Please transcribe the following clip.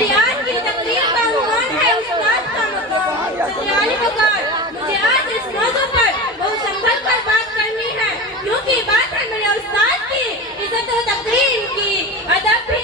میری آج کی تقریر کا عنوان ہے استاد کا مقام۔ سجانی بکار، مجھے آج اس موضوع پر بہت سنبھل کر بات کرنی ہے، کیونکہ بات ہے میرے استاد کی، عزت و تقریم کی، ادب بھی